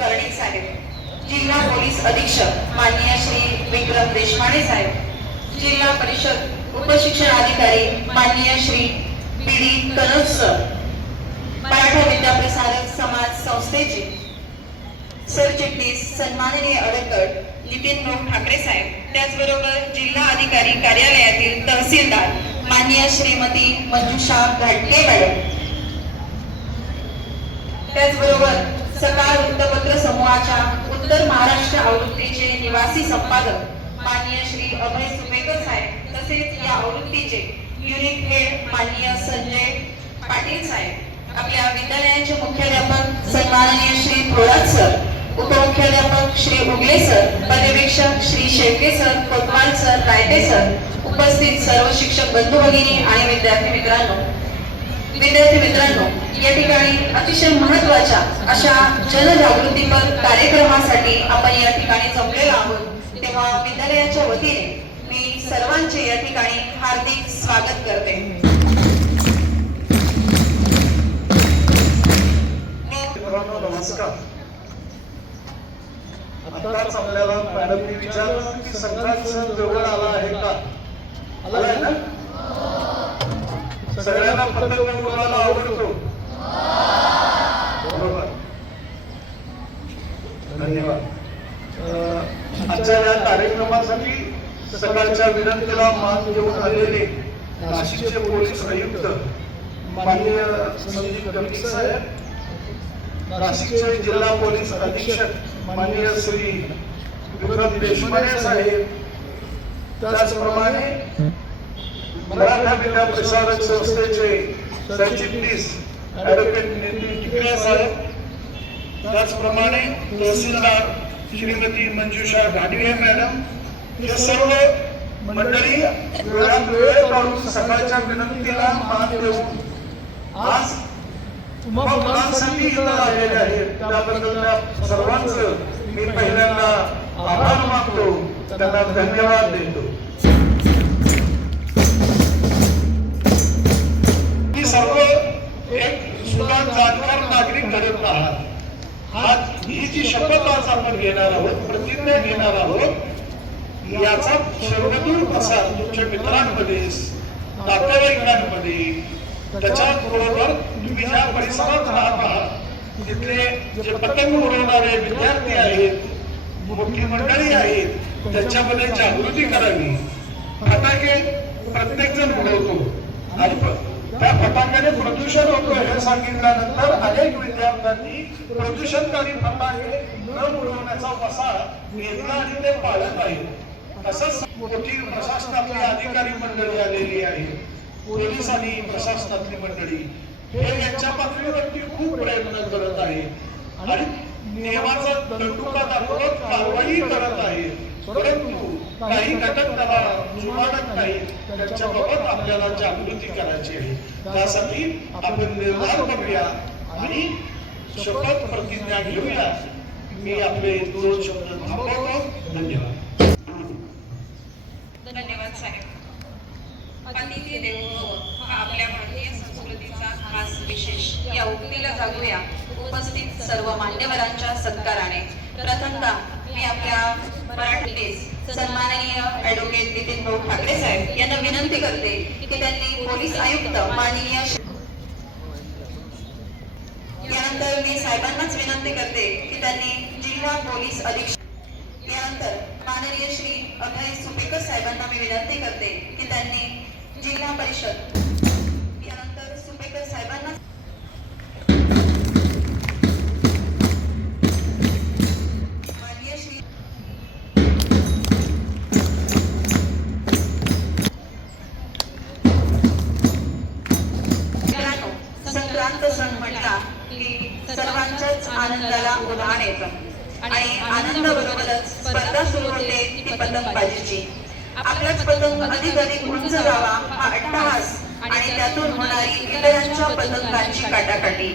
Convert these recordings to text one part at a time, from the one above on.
कर्णिक साहेब जिल्हा पोलीस अधीक्षक माननीय श्री विक्रम देशपांडे साहेब जिल्हा परिषद उपशिक्षण अधिकारी माननीय Shri B D Kanak sir Maratha Vidyaprasarak Samaj संस्थेचे सरचिटणीस सन्माननीय अडकट नितीन भाऊ ठाकरे साहेब त्याचबरोबर जिल्हा अधिकारी कार्यालयातील तहसीलदार माननीय श्रीमती मंजुषा घाटके मॅडम. त्याचबरोबर सकाळ वृत्तपत्र समूहाच्या उत्तर महाराष्ट्र आवृत्तीचे निवासी संपादक माननीय श्री अभय सुपेकर साहेब तसेच या आवृत्तीचे युनिट हेड माननीय संजय पाटील साहेब आपल्या विद्यालयाचे मुख्याध्यापक सन्माननीय श्री थोरात सर उपमुख्याध्यापक श्री उगले सर पर्यवेक्षक Shri Shelke sir Kotwal sir Raite sir उपस्थित सर्व शिक्षक बंधू भगिनी आणि विद्यार्थी मित्रांनो विद्यार्थी मित्रांनो या ठिकाणी अतिशय महत्त्वाच्या अशा जनजागृतीपर कार्यक्रमासाठी आपण या ठिकाणी जमलेलो आहोत. तेव्हा विद्यालयाच्या वतीने मी सर्वांचे या ठिकाणी हार्दिक स्वागत करते. नमस्कार. आताच आपल्याला मॅडमने विचारलं की संघाचं जवळ आला आहे का? आलाय ना? सगळ्यांना पतंग उडवायला आवडतो. बरोबर. धन्यवाद. आजच्या या कार्यक्रमासाठी सकाळच्या विनंतीला मान देऊन आलेले नाशिकचे पोलीस आयुक्त माननीय संदीप गमती साहेब नाशिकचे जिल्हा पोलीस अधीक्षक माननीय श्री विक्रम देशमाने साहेब त्याचप्रमाणे मराठा विद्या प्रसारक संस्थेचे सरचिटणीस ऍडव्होकेट नितीन टिकळे साहेब त्याचप्रमाणे तहसीलदार श्रीमती मंजुषा घाडगे मॅडम हे सर्व मंडळी वेळ काढून सकाळच्या विनंतीला मान देऊन आज तुम्हा मुलांसाठी इथं आलेले आहेत. त्याबद्दल त्या सर्वांचं मी पहिल्यांदा आभार मानतो. त्यांना धन्यवाद देतो. सर्व एक सुद्धा जाणकार नागरिक घडत आहात. आज ही जी शपथ आज आपण घेणार आहोत प्रतिज्ञा घेणार आहोत याचा सर्वदूर प्रसार तुमच्या मित्रांमध्ये नातेवाईकांमध्ये त्याच्याच बरोबर तुम्ही ज्या परिसरात राहत आहात तिथले जे पतंग उडवणारे विद्यार्थी आहेत मोठी मंडळी आहेत त्याच्यामध्ये जागृती करावी. फटाके प्रत्येक जण उडवतो. आणि त्या फटाक्याने प्रदूषण होतं हे सांगितल्यानंतर अनेक विद्यार्थ्यांनी प्रदूषणकारी फटाके न उडवण्याचा वसा घेतला आणि ते पाळत आहे. तसंच मोठी प्रशासनातली अधिकारी मंडळी आलेली आहे. पोलीस आणि प्रशासनातली मंडळी. हे यांच्या पातळीवरती खूप प्रयत्न करत आहे. आणि नियमाचा दंडुका दाखवत कारवाई करत आहे. परंतु काही घटक त्याला नाही त्यांच्याबाबत आपल्याला जागृती करायची आहे. त्यासाठी आपण निर्धार करूया आणि शपथ प्रतिज्ञा घेऊया. मी आपले दोन शब्द थांबवतो. धन्यवाद. धन्यवाद साहेब. अतिथी देवो हा आपल्या भारतीय संस्कृतीचा खास विशेष या उक्तीला जागूया उपस्थित सर्व मान्यवरांच्या सत्काराने. प्रथमतः मी आपल्या मराठीस सन्माननीय ऍडव्होकेट नितीन भाऊ ठाकरे साहेब यांना विनंती करते की त्यांनी पोलीस आयुक्त माननीय यानंतर मी साहेबांनाच विनंती करते की त्यांनी जिल्हा पोलीस अधीक्षक यानंतर माननीय श्री अभय सुपेकर साहेबांना मी विनंती करते की त्यांनी आनंदाला उधाण येतं. आणि आनंद बरोबरच स्पर्धा सुरू होते ती पतंगबाजीची आपलाच पतंग अधिक अधिक उंच जावा हा अट्टहास आणि त्यातून होणारी इतरांच्या पतंगांची काटाकाटी.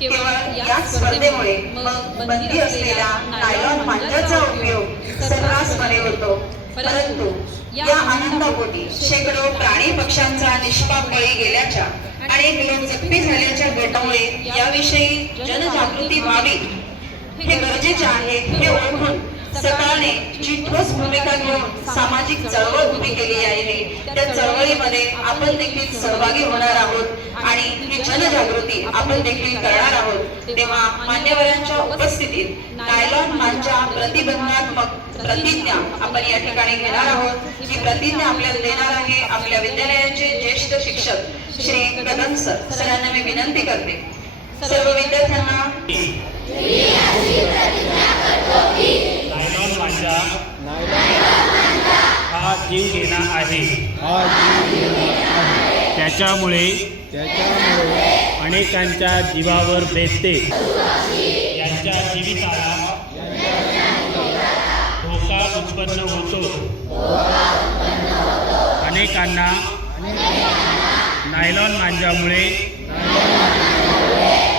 केवळ या स्पर्धेमुळे मग बंदी असलेल्या नायलॉन मांजाचा उपयोग सर्रासपणे होतो. परंतु या आनंदापोटी शेकडो प्राणी पक्ष्यांचा निष्पाप बळी गेल्याच्या अनेक लोक जखमी झाल्याच्या घटनामुळे याविषयी जनजागृती व्हावी हे गरजेचे आहे हे ओळखून सकाळने जी ठोस भूमिका घेऊन सामाजिक चळवळ उभी केली आहे त्या चळवळीमध्ये आपण देखील सहभागी होणार आहोत आणि ही जनजागृती आपण देखील करणार आहोत. तेव्हा मान्यवरांच्या उपस्थितीत नायलॉन मानच्या प्रतिबंधात्मक प्रतिज्ञा आपण या ठिकाणी घेणार आहोत. ही प्रतिज्ञा आपल्याला देणार आहे आपल्या विद्यालयाचे ज्येष्ठ शिक्षक श्री कदम सर. सरांना मी विनंती करते. सर्व विद्यार्थ्यांना नायलॉन मांजा हा जीव घेणा आहे. हा जीव घेणा आहे. त्याच्यामुळे त्याच्यामुळे अनेकांच्या जीवावर बेतते यांच्या जीविताला धोका उत्पन्न होतो. अनेकांना नायलॉन मांजामुळे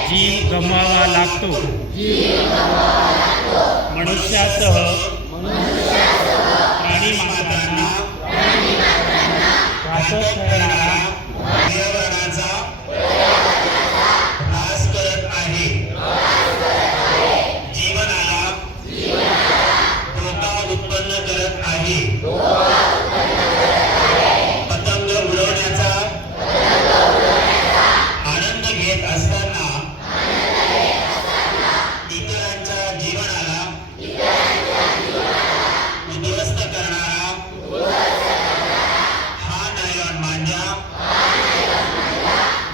जीव गमवावा लागतो. मनुष्यासह प्राणी मात्रांना घातक ठरणारा पर्यावरणाचा ऱ्हास करत आहे जीवनाला धोका उत्पन्न करत आहे पतंग उडवण्याचा आनंद घेत असताना इतरांच्या जीवनाला उद्ध्वस्त करणारा हा नायलॉन मांजा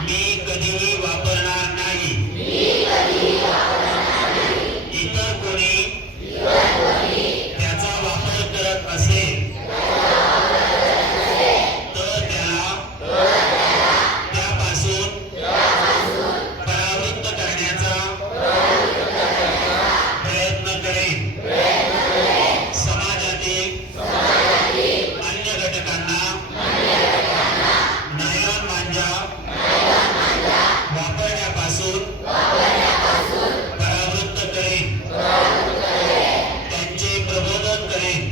मी कधीही वापरणार नाही इतर कोणी त्याचा वापर करत असेल तर त्याला त्यापासून परावृत्त करण्याचा प्रयत्न करेन समाजातील अन्य घटकांना नायलॉन मांजा वापरण्यापासून परावृत्त करेन त्यांचे प्रबोधन करेन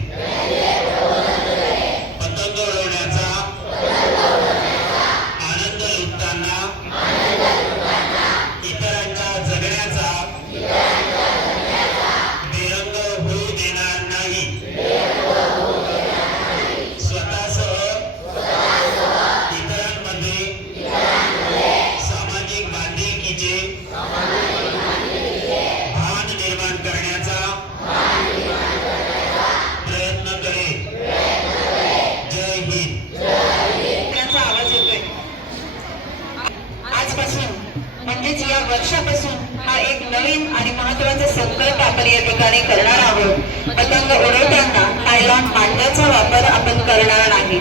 पतंग उडवण्याचा आनंद लुटताना इतरांच्या जगण्याचा बेरंग होऊ देणार नाही स्वतःसह इतरांमध्ये सामाजिक बांधिलकीचे भान निर्माण करण्याचा प्रयत्न करेन जय हिंद त्याचा आवाज येतोय आजपासून म्हणजेच या वर्षापासून हा एक नवीन आणि महत्त्वाचा संकल्प आपण या ठिकाणी करणार आहोत. पतंग उडवताना नायलॉन मांजाचा वापर आपण करणार नाही.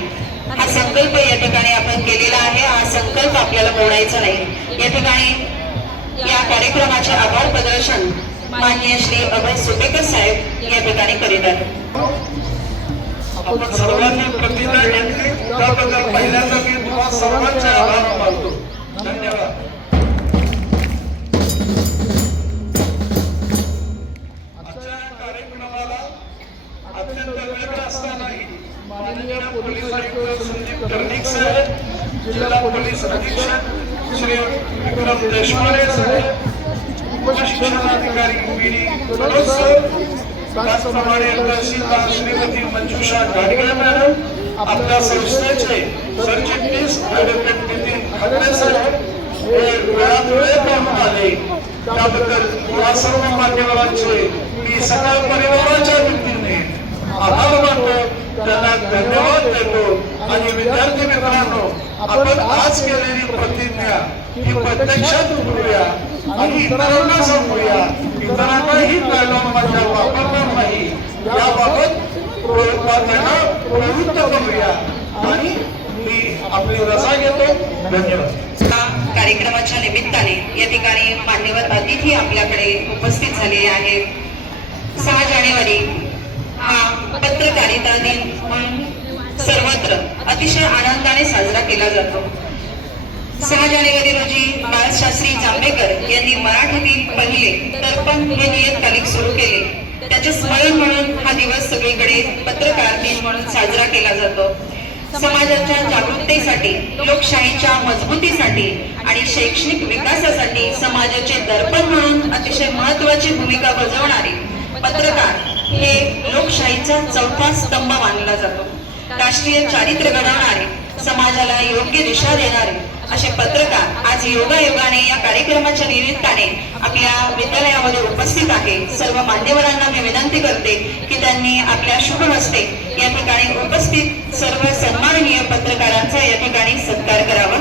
हा संकल्प या ठिकाणी आपण केलेला आहे. हा संकल्प आपल्याला मोडायचा नाही. या ठिकाणी या कार्यक्रमाचे आभार प्रदर्शन माननीय श्री अभय सुपेकर साहेब या ठिकाणी करीत आहेत. आपण सर्वांनी प्रतिज्ञा घेतली त्याबद्दल पहिल्यांदा मी तुम्हाला सर्वांचे आभार मानतो. धन्यवाद. अत्यंत वेगळं असतानाही माननीय पोलीस आयुक्त संदीप कर्णिक साहेब जिल्हा पोलीस अधीक्षक श्री विक्रम देशपांडे साहेब उपशिक्षणाधिकारी विनी करोड सर त्याचप्रमाणे तहसीलदार श्रीमती मंजुषा गाडगे मॅडम आपल्या संस्थेचे सरचिटणीस ऍडव्होकेट नितीन साहेब हे वेळात आले. त्याबद्दल या सर्व मान्यवरांचे मी सकाळ परिवाराच्या वतीने आभार मानतो त्यांना धन्यवाद देतो आणि विद्यार्थी मित्रांनो आपण आज केलेली प्रतिज्ञा ही प्रत्यक्षात उघडूया आणि इतरांना सांगूया इतरांनाही नायलॉनमध्ये वापरणार नाही याबाबत त्यांना प्रवृत्त करूया आणि मी आपली रजा घेतो धन्यवाद कार्यक्रमाच्या निमित्ताने या ठिकाणी मान्यवर अतिथी आपल्याकडे उपस्थित झालेले आहेत. सहा जानेवारी हा पत्रकारिता दिन म्हणून सर्वत्र अतिशय आनंदाने साजरा केला जातो. सहा जानेवारी रोजी बाळशास्त्री जांभेकर यांनी मराठीतील पहिले दर्पण हे नियतकालिक सुरू केले. त्याचे स्मरण म्हणून हा दिवस सगळीकडे पत्रकार दिन म्हणून साजरा केला जातो. समाजाच्या जागृततेसाठी लोकशाहीच्या मजबूतीसाठी आणि शैक्षणिक विकासासाठी समाजाचे दर्पण म्हणून अतिशय महत्वाची भूमिका बजावणारे पत्रकार हे लोकशाहीचा चौथा स्तंभ मानला जातो. राष्ट्रीय चारित्र्य घडवणारे समाजाला योग्य दिशा देणारे असे पत्रकार आज योगायोगाने या कार्यक्रमाच्या निमित्ताने आपल्या विद्यालयामध्ये उपस्थित आहे. सर्व मान्यवरांना मी विनंती करते की त्यांनी आपल्या शुभ हस्ते या ठिकाणी उपस्थित सर्व सन्माननीय पत्रकारांचा या ठिकाणी सत्कार करावा.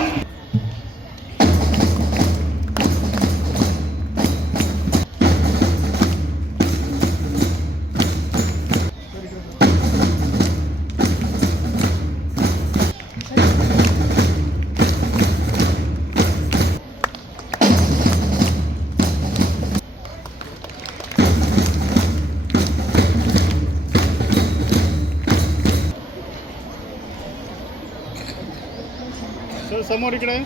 समोर इकडे